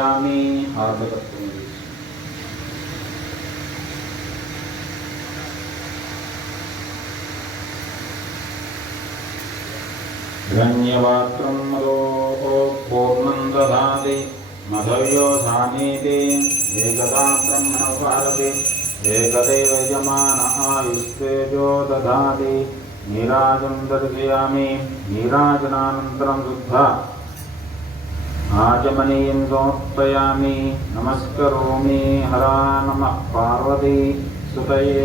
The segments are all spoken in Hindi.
समर्पयामि। हिरण्यपात्रं मदोः पूर्णं दधाति मधव्योधानीति एकदा ब्रह्मण भारति एकदैव यजमान आयुस्तेजो दधाति। नीराजं दर्शयामि। नीराजनानन्तरं शुद्धा आचमनीयं समर्पयामि। नमस्करोमि। हर नमः पार्वती सुतये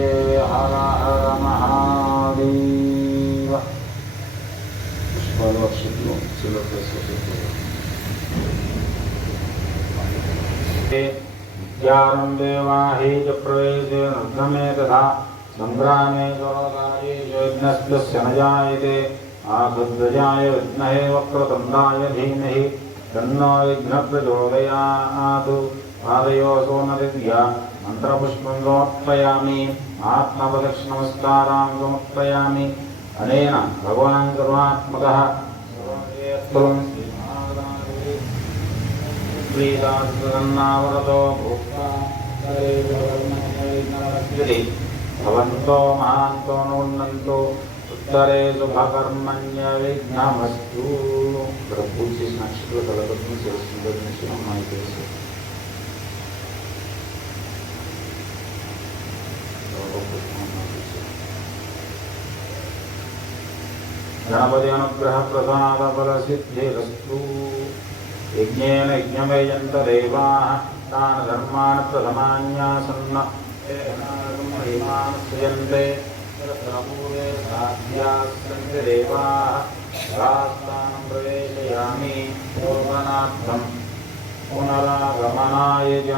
हर हर महादेव। विद्यारम्भे वाहे च प्रवेशे नर्धमे तथा सङ्ग्रामे स्वरोगाये यज्ञस्य न जायते। आबुद्धजाय विद्महे वक्रतुण्डाय धीमहि तन्नो विघ्नः प्रचोदयात्। पादयोः नदिद्या मन्त्रपुष्पं समर्पयामि। आत्मप्रदक्षिणमस्कारान् समर्पयामि। अनेन भगवान् सर्वात्मकः प्रीतान्नावरतो भूत्वा भवन्तो महान्तो नुण्णन्तु उत्तरे शुभकर्मण्य विघ्नमस्तु। पूज చేసిన అక్షతలు కలగొట్టుకుని శిరస్సును ధరించిన అమ్మాయి తెలుసు. गणपति अनुग्रह प्रसाद फल सिद्धिरस्तु। यज्ञेन यज्ञमेयन्त देवाः तान् धर्मान् प्रथमान्यासन्न महिमान् श्रियन्ते तत्रपूरे साध्यास्सन्ति देवाः। शास्त्रान् प्रवेशयामि शोभनार्थं पुनरागमनाय च।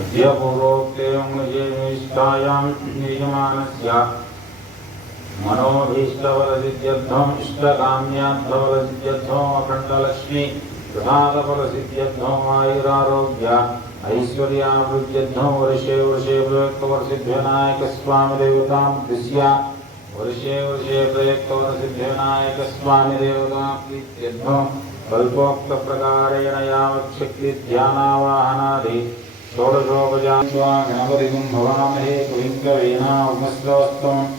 अद्य पूर्वोक्तेन निष्ठायां यजमानस्य मनोभीष्टफलसिद्ध्यर्थम् इष्टकाम्यार्थफलसिद्ध्यर्थम् अखण्डलक्ष्मी प्रसादफलसिद्ध्यर्थम् आयुरारोग्य ऐश्वर्याभिवृद्ध्यर्थम् वर्षे वर्षे प्रयुक्तवर्षिद्ध्यविनायकस्वामिदेवतां उद्दिश्य वर्षे वर्षे प्रयुक्तवर्षिद्ध्यविनायकस्वामिदेवतां प्रीत्यर्थम् कल्पोक्तप्रकारेण यावत् शक्तिध्यानावाहनादि षोडशोपचारान् गणपतिं भवामहे कविं कवीनामुपमश्रवस्तमम्।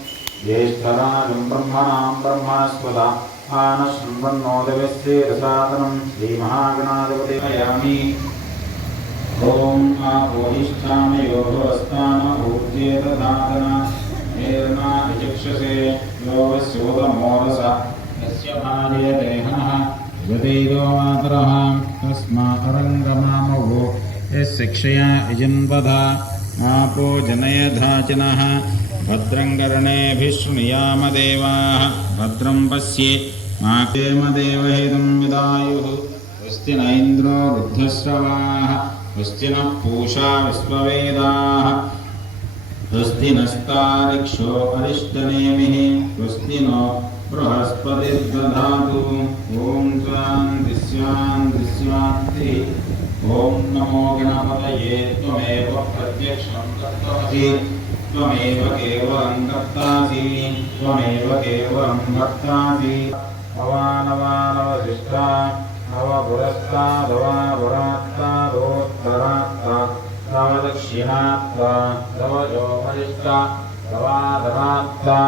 ज्येष्ठराजं ब्रह्मणां ब्रह्मणस्पत आनशृण्वन्नोदयस्येदसादनं श्रीमहागणाधिपतिमयामि। ॐ आपोधिष्ठामयोगस्तानभूत्येतदादना मेर्ना विचक्षसे योगस्योदमोदस यस्य भार्यदेहनः यदेदो मातरः तस्मारङ्गमामवो यस्य क्षया यजन्वधा आपो जनयधाचनः। भद्रं कर्णेभिः शृणुयाम देवाः भद्रं पश्येम देवहितं विदायुः। स्वस्ति न इन्द्रो वृद्धश्रवाः स्वस्ति नः पूषा विश्ववेदाः स्वस्ति नस्तारिक्षो अरिष्टनेमिः स्वस्ति नो बृहस्पतिर्दधातु। ॐ शान्तिः शान्तिः शान्तिः। ॐ नमो गणपतये त्वमेव प्रत्यक्षं तत्त्वमसि त्वमेव केवलं कर्तासि त्वमेव केवलं भक्तासि। भवानवानवशिष्टा नवपुरस्तादवापुरात्तादोत्तरात्ता तव दक्षिणात्ता तव योपरिष्टा तवाधरात्ता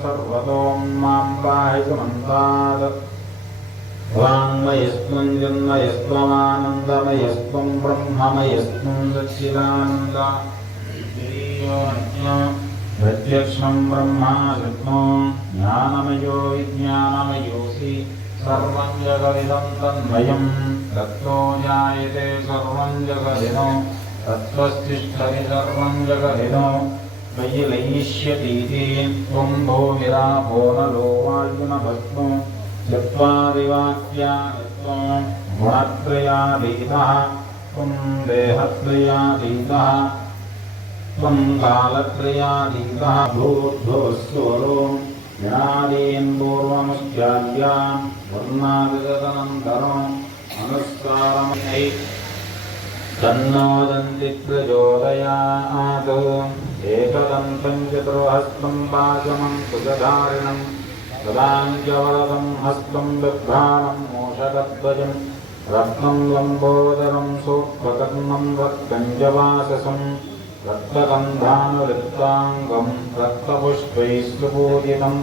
सर्वतो मां पाहि सुमन्तात्। वाङ्मयस्त्वं जन्मयस्त्वमानन्दमयस्त्वं ब्रह्ममयस्त्वं सच्चिदानन्द। प्रत्यक्षं ब्रह्मास्मो ज्ञानमयो विज्ञानमयोऽसि सर्वं जगदिदं तन्मयं तत्तो जायते सर्वं जगदिदो तत्त्वस्तिष्ठति सर्वं जगदिदो मयि लयिष्यतीति त्वं भूमिरापो नलो वायुनभस्मो चत्वारिवाक्यात्वं गुणत्रयातीतः त्वं देहत्रयातीतः त्वं कालत्रयातीतः भूर्भुवस्सुरो ज्ञादीन् पूर्वमुच्चार्यान् वर्णादिगतनन्तरम् अनुस्वारमयै तन्नोदन्ति प्रचोदयात्। एकदन्तं चतुर्हस्तं पाशमं कुजधारिणं सदाञ्च वरदं हस्तं बिभ्राणं मोष मशकध्वजम् रत्नं लम्बोदरं सोत्पकर्णं रक्तञ्जवाससं रक्तगन्धानुलिप्ताङ्गं रक्तपुष्पैस्तु पूजितं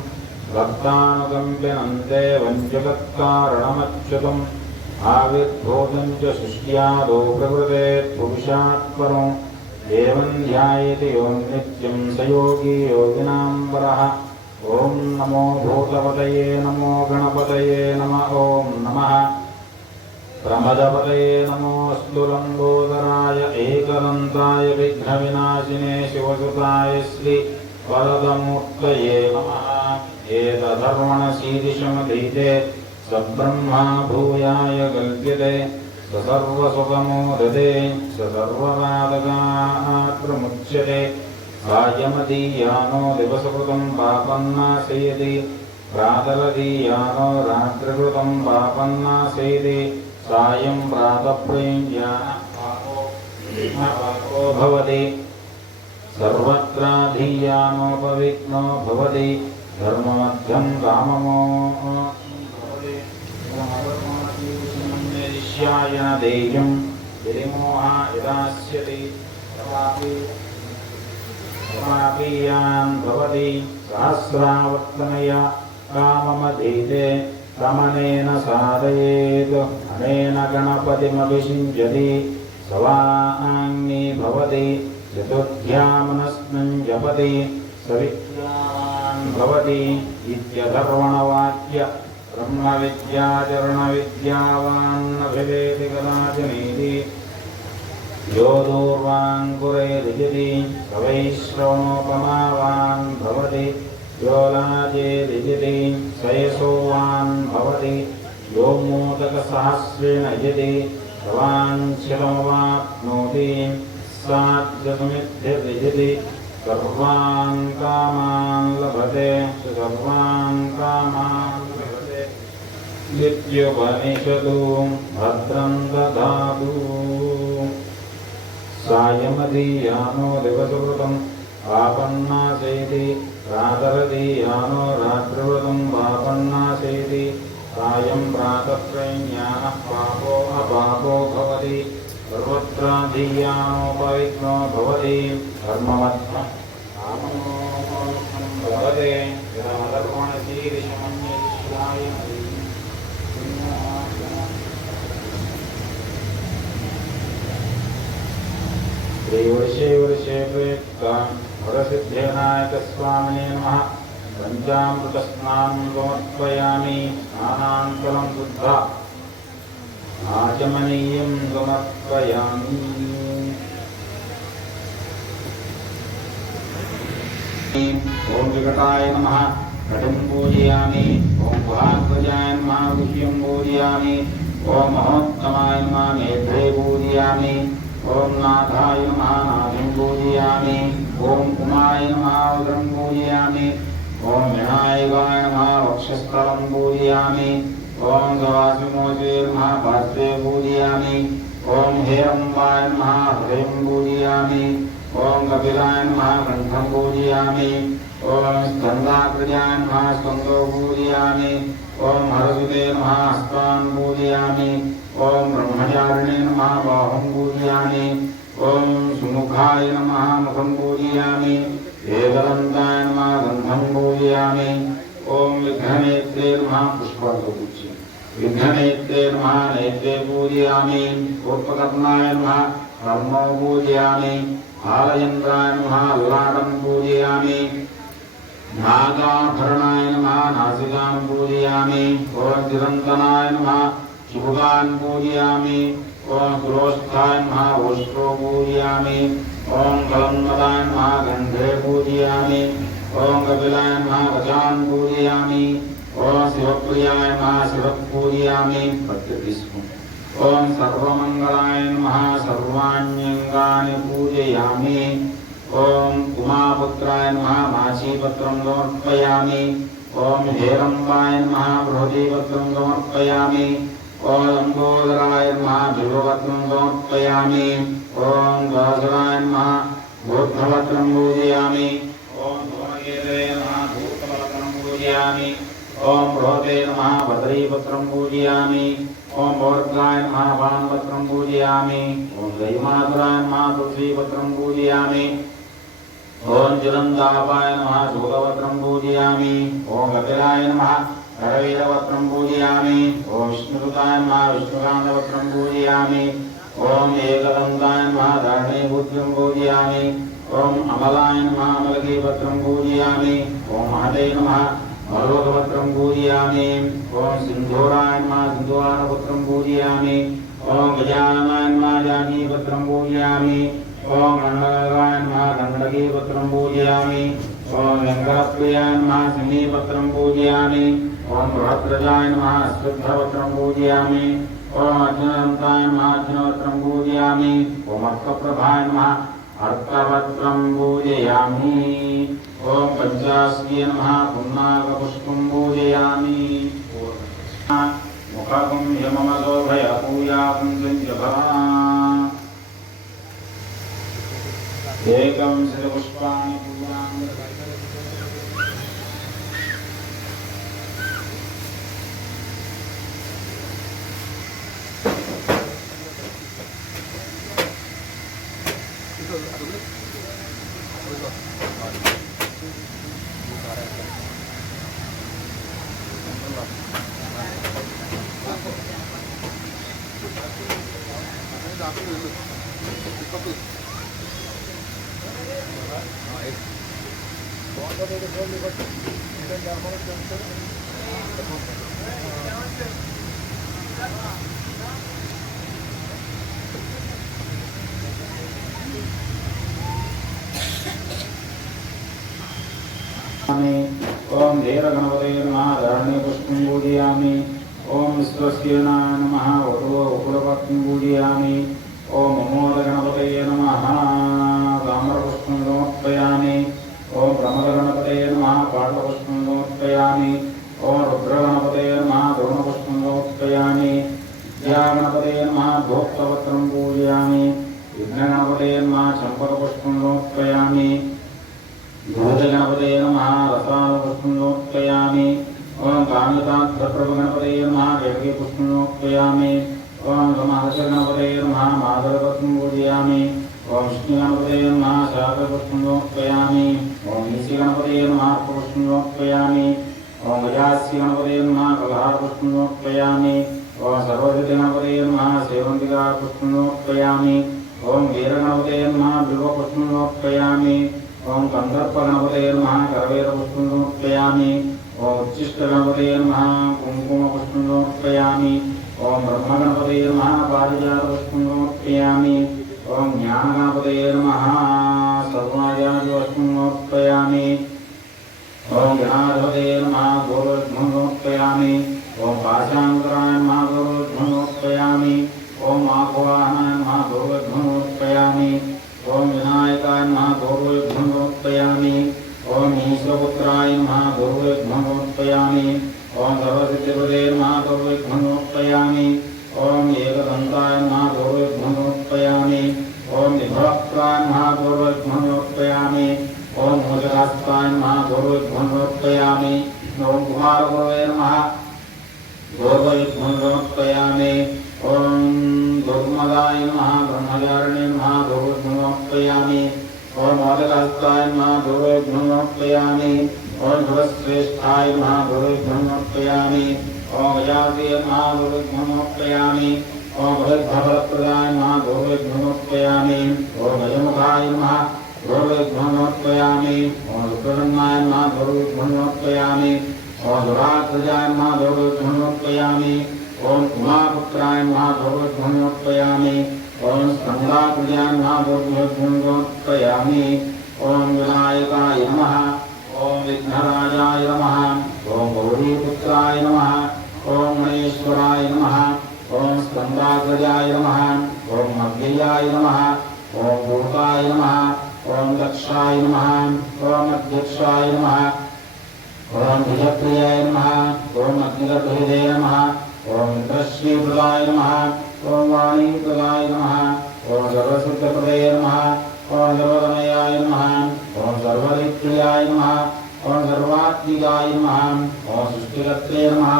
रक्तानुकम्पिनं देवं जगत्कारणमच्युतम् आविर्भूतं च सृष्ट्यादौ प्रकृते पुरुषात् परम् एवं ध्यायति यो नित्यं स योगी योगिनां परः। ॐ नमो भूतपतये नमो गणपतये नमः। ॐ नमः प्रमदपतये नमोऽस्तु लम्बोदराय एकदन्ताय विघ्नविनाशिने शिवसुताय श्री वरदमूर्तये नमः। एतधर्मणशीर्षमधीते सब्रह्मा भूयाय कल्प्यते स सर्वसुखमो ददे स सर्ववादगात्रमुच्यते सायमदीयानो दिवसकृतं पापन्नाशयति प्रातरदीयानो रात्रिकृतं पापन्नाशयति सायं प्रातःप्रयुञ्जानो भवति सर्वत्राधीयानोपविघ्नो भवति धर्ममध्यं काममो निश्यायन देयं विरिमोहा यदास्यति तवापीयान् भवति सहस्रावर्तनया काममधीते रमणेन साधयेत् अनेन गणपतिमभिषिञ्चति सवाङ्गी भवति चतुर्थ्यामनस्मिन् जपति सविद्वान् भवति इत्यथर्वणवाक्य ब्रह्मविद्याचरणविद्यावान्नभिवेदि कदाचनीति यो दूर्वाङ्कुरेदिजति कवैश्रवणोपमावान् भवति यो लाजेदिजति सयसोवान् भवति यो मोदकसहस्रेण यजति तवाञ्छिलमवाप्नोति साध्यसमिद्धिर्यजति सर्वान् कामान् लभते सर्वान् कामान् लभते नित्योपनिषदु भद्रं दधातु सायमदीयानो दिवसकृतं पापन्नाशयति प्रातरदीयानो रात्रिवृतं पापन्नाशयति सायं प्रातःप्रयुञ्जानः पापो अपापो भवति सर्वत्राधीयानोपविघ्नो भवति धर्ममध्यं कामो भवते यदाधर्मणशीर्षमन्यशिष्याय श्रीवर्षे वर्षे प्रेत्तां वरसिद्धिविनायकस्वामिने नमः। पञ्चामृतस्नानं समर्पयामि स्नानान्तरं शुद्धा आचमनीयं समर्पयामि। ॐ विकटाय नमः घटं पूजयामि। ॐ गुहाध्वजाय नमः गुह्यं पूजयामि। ॐ महोत्तमाय नमः मेघे पूजयामि। ॐ नाथाय नमः नाभिं पूजयामि। ॐ उमाय नमः उदरं पूजयामि। ॐ विनायकाय नमः वक्षस्थलं पूजयामि। ॐ गवासिमोचे नमः पार्श्वे पूजयामि। ॐ हेरम्बाय नमः हृदयं पूजयामि। ॐ कपिलाय नमः कण्ठं पूजयामि। ॐ स्कन्धाकृजाय नमः स्कन्धो पूजयामि। ॐ हरसुते नमः हस्तान् पूजयामि। ॐ ब्रह्मचारिणे नमः बाहुं पूजयामि। ॐ सुमुखाय नमः मुखं पूजयामि। एकदन्ताय नमः गन्धं पूजयामि। ॐ विघ्ननेत्रे नमः पुष्पार्घ्यपूज्य विघ्ननेत्रे नमः नेत्रे पूजयामि। कूर्पकर्णाय नमः कर्मौ पूजयामि। आलयन्द्राय नमः ललाटं पूजयामि। नागाभरणाय नमः नासिकां पूजयामि। ॐ चिरन्तनाय नमः शुभान् पूजयामि। ॐ पुरोष्ठाय नमः ओष्ठो पूजयामि। ॐ कलन्दराय नमः गन्धे पूजयामि। ॐ कपिलाय नमः वचान् पूजयामि। ॐ शिवप्रियाय नमः शिवः पूजयामि। ॐ सर्वमङ्गलाय नमः सर्वाण्यङ्गानि पूजयामि। ॐ उमापुत्राय नमः माछीपत्रं समर्पयामि। ॐ हेरम्बाय नमः बृहदीपत्रं समर्पयामि। ॐ लम्बोदराय नमः बिल्वपत्रं समर्पयामि। ॐ गजराय नमः भूतपत्रं पूजयामि। ॐ धूमकेतवे नमः भूतपत्रं पूजयामि। ॐ ओम बृहते नमः भद्रीपत्रं पूजयामि। ओम भवर्गाय नमः वामपत्रं पूजयामि। ओम दैमातुराय नमः तुलसीपत्रं पूजयामि। ओम ज्वलन्तापाय नमः शूलपत्रं पूजयामि। ओम कपिलाय नमः करवीरपत्रं पूजयामि। ओम विष्णुसुताय नमः विष्णुकान्तपत्रं पूजयामि। ओम एकदन्ताय नमः धरणीपुत्रं पूजयामि। ओम अमलाय नमः अमलकीपत्रं पूजयामि। ओम महते नमः मरुकपत्रं पूजयामि। ओम सिन्धूराय नमः सिन्धुवानपत्रं पूजयामि। ओम गजाननाय नमः जानीपत्रं पूजयामि। ओम गणनाय नमः गण्डकीपत्रं पूजयामि। ओम वेङ्कटप्रियाय नमः सिंहीपत्रं पूजयामि। ओम बृहद्रजाय नमः अश्वत्थपत्रं पूजयामि। ओम अर्जुनदन्ताय नमः अर्जुनपत्रं पूजयामि। ओम अर्कप्रभाय नमः अर्कपत्रं पूजयामि। ओम पञ्चास्ये नमः पुन्नाकपुष्पं पूजयामि। मुखं यममशोभय पूयां संजभा एकं शिरपुष्पाणि पूजामि। ओम धीरगणपतये नमः धरणीपुष्पं पूजयामि। ओम विश्वस्येनाय नमः उकुलपत्रं पूजयामि। ओम अमोदगणपतये नमः ताम्रपुष्पं समर्पयामि। ओम प्रमदगणपतये नमः पाटलपुष्पं समर्पयामि। ओम रुद्रगणपतये नमः द्रोणपुष्पं समर्पयामि। विद्यागणपतये नमः धूपपत्रं पूजयामि। विघ्नगणपतये नमः चम्पकपुष्पं समर्पयामि। भूतगणपतये नमः रसालपुष्पं समर्पयामि। ओम कामितार्थप्रभुगणपतये नमः केतकीपुष्पं समर्पयामि। ओम समाहर्षगणपतये नमः माधवपत्रं पूजयामि। ओम विष्णुगणपतये नमः शाकपुष्पं समर्पयामि। ओम ईशगणपतये नमः अर्कपुष्पं समर्पयामि। ओम गजास्यगणपतये नमः कलहारपुष्पं समर्पयामि। ओम सर्वसिद्धिगणपतये नमः सेवन्तिकापुष्पं समर्पयामि। ओम वीरगणपतये नमः बिल्वपुष्पं समर्पयामि। ओम कंदर्पगणपतये नमः करवीरपुष्पं समर्पयामि। ओम उच्छिष्टगणपतये नमः कुङ्कुमपुष्पं समर्पयामि। ओम ब्रह्मगणपतये नमः पारिजातपुष्पं समर्पयामि। ओम ज्ञानगणपतये नमः सर्वज्ञानपुष्पं समर्पयामि। ओम गणाधिपतये नमः गौरवध्वं समर्पयामि। ओम पाशाङ्कुराय नमः गौरवध्वं समर्पयामि। ओम आह्वाहनाय नमः गौरवध्वं समर्पयामि। ओम विनायकाय नमः गौरवध्वं समर्पयामि। ओम ईश्वरपुत्राय नमः गौरवध्वं समर्पयामि। ओम सर्वसिद्धिपदये नमः गौरवध्वं समर्पयामि। ओम एकदन्ताय नमः गौरवध्वं समर्पयामि। ओम विभवक्त्राय नमः गौरवध्वं समर्पयामि। ओम मोदकास्ताय नमः गौरवध्वं समर्पयामि। ओम कुमारगुरवे नमः गौरवध्वं समर्पयामि। ओम दुर्मदाय नमः ब्रह्मचारिणे नमः गौरवध्वं समर्पयामि। ओम मोदकास्ताय नमः गौरवध्वं समर्पयामि। ओम सर्वश्रेष्ठाय नमः गौरवध्वं समर्पयामि। ओम गजापतिये नमः गौरवध्वं समर्पयामि। ओम भगवद्भवप्रदाय नमः गौरवध्वं समर्पयामि। ओम गजमुखाय नमः गौरवध्वं समर्पयामि। ओम रुद्रगणाय नमः गौरवध्वं समर्पयामि। ओम दुरात्मजाय नमः गौरवध्वं समर्पयामि। ओम उमापुत्राय नमः गौरवध्वं समर्पयामि। ओम स्कन्दात्मजाय नमः गौरवध्वं समर्पयामि। ओम विनायकाय नमः। ओम विघ्नराजाय नमः। ओम गौरीपुत्राय नमः। ओम गणेश्वराय नमः। ओम स्कन्दाग्रजाय नमः। ओम अव्ययाय नमः। ओम भूताय नमः। ओम दक्षाय नमः। ओम अध्यक्षाय नमः। ओम भुजप्रियाय नमः। ओम अग्निगर्भहृदये नमः। ओम इंद्रश्रीप्रदाय नमः। ओम वाणीप्रदाय नमः। ओम सर्वसिद्धप्रदये नमः। ओम सर्वतनयाय नमः। ओम सर्वरिप्रियाय नमः। ओम सर्वात्मिकाय नमः ओम सृष्टिकर्त्रे नमः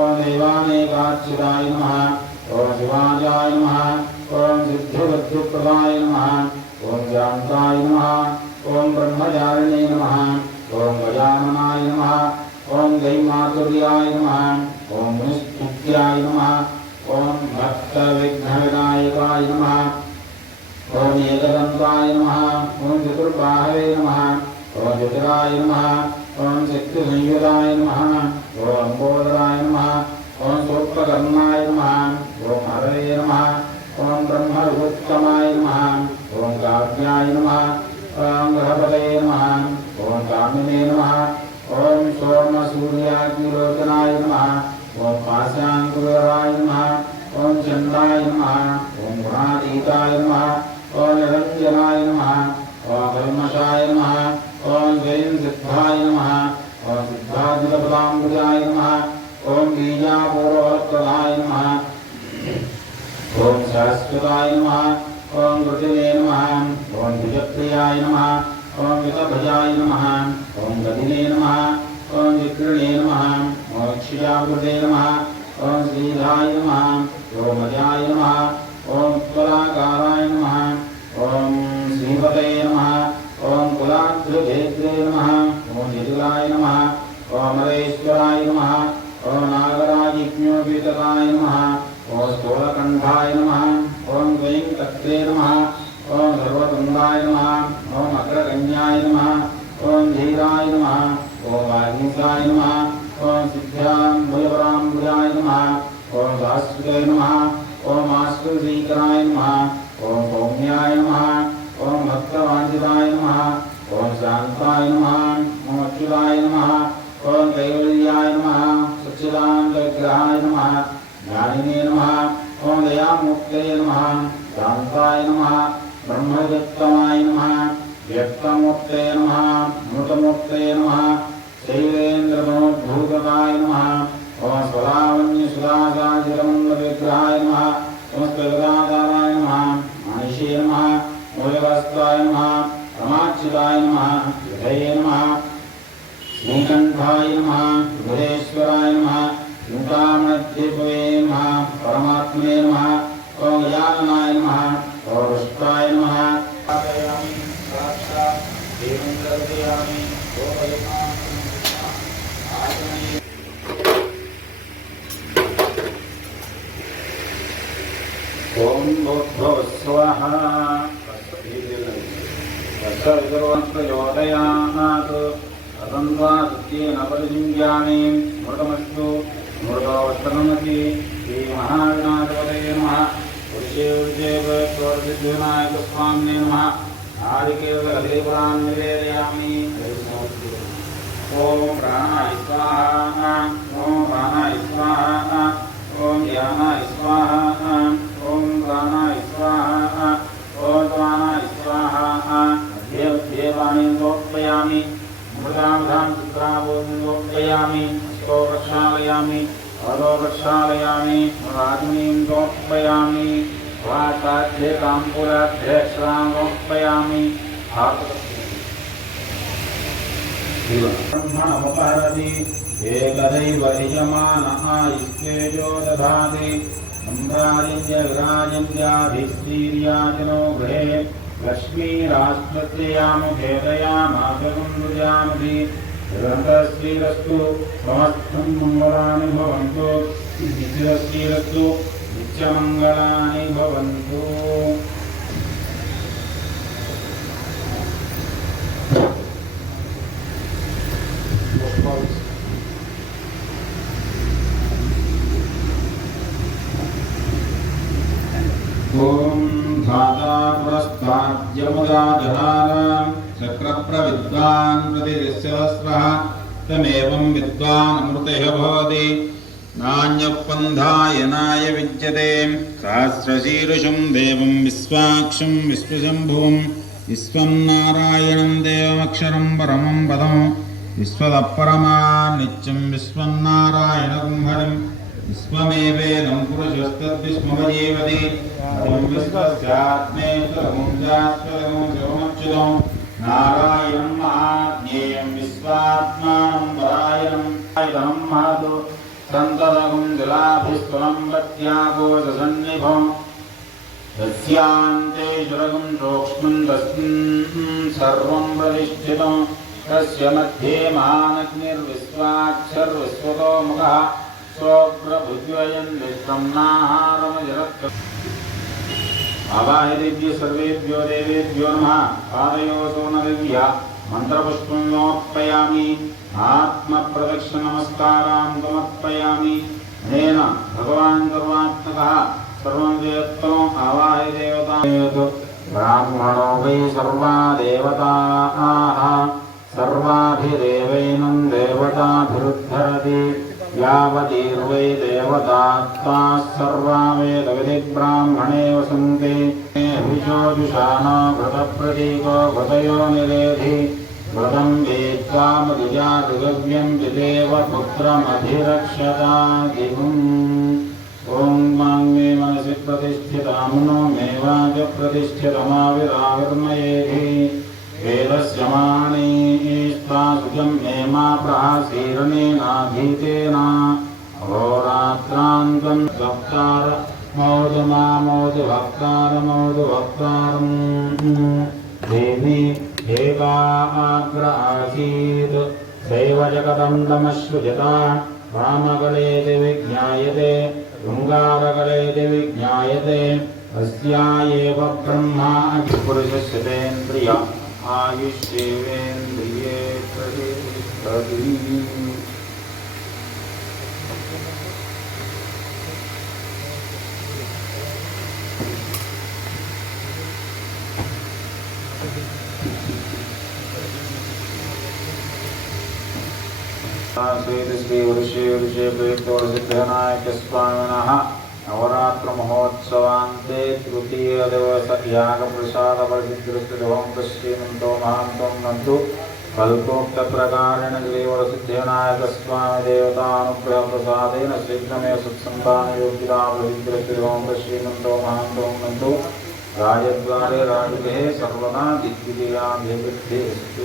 ओम देवानेकाच्युताय नमः ओम शिवाजाय नमः ओम सिद्धिबुद्धिप्रदाय नमः ओम शान्ताय नमः ओम ब्रह्मचारिणे नमः ओम गजाननाय नमः ओम दैमातुर्याय नमः ओम मुनिस्तुत्याय नमः ओम भक्तविघ्नविनायकाय नमः ओम एकदन्ताय नमः ओम चतुर्बाहवे नमः ओम ज्योतिराय नमः ओम शक्तिसंयुताय नमः ओम लंबोदराय नमः ओम सूत्रकर्णाय नमः ओम हरये नमः ओम ब्रह्मरुद्रमाय नमः ओम काव्याय नमः ओम ग्रहपतये नमः ओम कामिने नमः ओम सोमसूर्याग्निलोचनाय नमः ओम पाशाङ्कुराय नमः ओम चण्डाय नमः ओम गुणातीताय नमः ओम निरञ्जनाय नमः ओम कल्मषाय नमः ओम स्वयं सिद्धाय नमः ओम सिद्धाद्भुतपदाम्बुजाय नमः ओम बीजापूर्वफलप्रदाय नमः ओम शाश्वताय नमः ओम कृतिने नमः ओम द्विजप्रियाय नमः ओम वितभजाय नमः ओम गदिने नमः ओम विकृणे नमः ओम क्षिराकृते नमः ओम श्रीधाय नमः ओम अजाय नमः ओम उत्पलाकाराय नमः ओम श्रीपतये नमः ओम कुलाद्रुभेद्रे नमः ओम निजुलाय नमः ओम हरेश्वराय नमः ओम नागराजिज्ञोपीतकाय नमः ओम स्थूलकण्ठाय नमः ओम वेङ्कटे नमः ओम सर्वतुण्डाय नमः ओम अग्रगण्याय नमः ओम धीराय नमः ओम वागीशाय नमः ओम सिद्ध्याम्बुजपराम्बुजाय नमः ओम शाश्वते नमः ओम आश्वसीकराय नमः ओम सौम्याय नमः ओम भक्तवाञ्छिताय नमः ओम शान्ताय नमः ओम अच्युताय नमः ओम कैवल्याय नमः सच्चिदानन्दविग्रहाय नमः ज्ञानिने नमः ओम दयामूर्तये नमः शान्ताय नमः ब्रह्मदत्तमाय नमः व्यक्तमूर्तये नमः मृतमूर्तये नमः शैलेन्द्रतमोद्भूतकाय नमः ओम स्वलावण्यसुधासाजितमण्डलविग्रहाय नमः समस्तगदाधाराय नमः मानिषे नमः मूलवस्ताय नमः रमाच्युताय नमः हृदये नमः श्रीकण्ठाय नमः बुधेश्वराय नमः चिन्तामणद्वीपवे नमः परमात्मने नमः ओम गजाननाय नमः ओम रुष्टाय नमः आदयामि साक्षात् देवं दर्शयामि ओम भूर्भुवस्सुवः तत्सवितुर्वंशयोदयात् अतन्त्वादित्येन परिचिन्त्यामि मृतमस्तु मृतोऽवस्तनमति श्रीमहागणाधिपतये नमः पुरुषे विनायकस्वामिने नमः नारिकेलकलेबरान् निवेदयामि ओम प्राणाय स्वाहा ओम प्राणाय स्वाहा ओम ज्ञानाय स्वाहा ओम प्राणाय स्वाहा ओम प्राणाय स्वाहा देवानि लोकयामि मृदां चित्रावोपयामि स्तो प्रक्षालयामि अधो प्रक्षालयामि राजनीं लोकयामि वाताध्ये ताम्बूलाध्ये श्रामोपयामि ब्रह्मणमुपहरति एकदैव यजमानः इष्टेजो दधाति सम्भ्राजन्य विराजन्याभिस्तीर्याजनो गृहे लक्ष्मीराष्ट्रत्यामुखेदयामासकुन्दुजामधि निरन्तरश्रीरस्तु समस्तं मङ्गलानि भवन्तु नित्यश्रीरस्तु नित्यमङ्गलानि भवन्तु। ओम धाता पुरस्ताद्यमुदाजहार चक्रप्रविद्वान् प्रतिरिस्यस्रः तमेवं विद्वान् अमृतः भवति नान्यपन्थायनाय विद्यते सहस्रशीर्षं देवं विश्वाक्षं विश्वशम्भुवं विश्वं नारायणं देवमक्षरं परमं पदं विश्वतःपरमान् नित्यं विश्वं नारायणं हरिं विश्वमेवेदं पुरुषस्तद्विश्वमजीवति विश्वस्यात्मेश्वरं शाश्वतं शिवमच्युतं नारायणं महाज्ञेयं विश्वात्मानं परायणं आयुधं महतु सन्ततगुं जलाभिस्तुलं प्रत्यागोचसन्निभं तस्यान्ते जुरगुं सूक्ष्मं तस्मिन् सर्वं प्रतिष्ठितं तस्य मध्ये महानग्निर्विश्वाक्षरविश्वतो मुखः स्वप्रभुद्वयन् विश्वम्नाहारमजरत् आवाहितेभ्यो सर्वेभ्यो देवेभ्यो नमः पादयोः नदिव्या मन्त्रपुष्पं समर्पयामि आत्मप्रदक्षिणनमस्कारान् समर्पयामि अनेन भगवान् सर्वात्मकः सर्वं वेत्तमो आवाहि देवताः ब्राह्मणो वै सर्वा देवताः सर्वाभिदेवैनं देवताभिरुद्धरति यावतीर्वै देवतास्ताः सर्वा वेदविधिब्राह्मणे वसन्ति अभिचोजुषाणो घृतप्रतीको घृतयो निरेधि व्रतं वेत्त्वामधिजा ऋगव्यं पितेव पुत्रमधिरक्षतादिगुम् ॐ मां मे मनसि प्रतिष्ठितामुनो मे वाच प्रतिष्ठितमाविराविर्मयेधि वेदस्य माणिस्तासुजं मे मा प्रहासीर्णेनाधीतेन अहोरात्रान्तं सप्तार मौदु मामोदु भक्तारं देवी एकाग्र आसीत् सैव जगदण्डमश्रुजता वामकलेति विज्ञायते शृङ्गारकलेति विज्ञायते अस्या एव ब्रह्मा पुरुषस्य तेन्द्रिय आयुष्येवेन्द्रिये प्रतिष्ठति श्री वर्षे प्रेतोर्सिद्धनायकस्वामिनः नवरात्रमहोत्सवान्ते तृतीयदिवस यागप्रसादप्रसिद्धिर्सिद्धं श्रीमन्तो महान्तं नन्तु कल्पोक्तप्रकारेण श्रीवरसिद्धनायकस्वामिदेवतानुग्रहप्रसादेन शीघ्रमेव सत्सन्तानयोग्यता प्रसिद्धिर्सिद्धं श्रीमन्तो महान्तं नन्तु राजद्वारे राजगृहे सर्वदा दिग्विजयाभिवृद्धिरस्तु।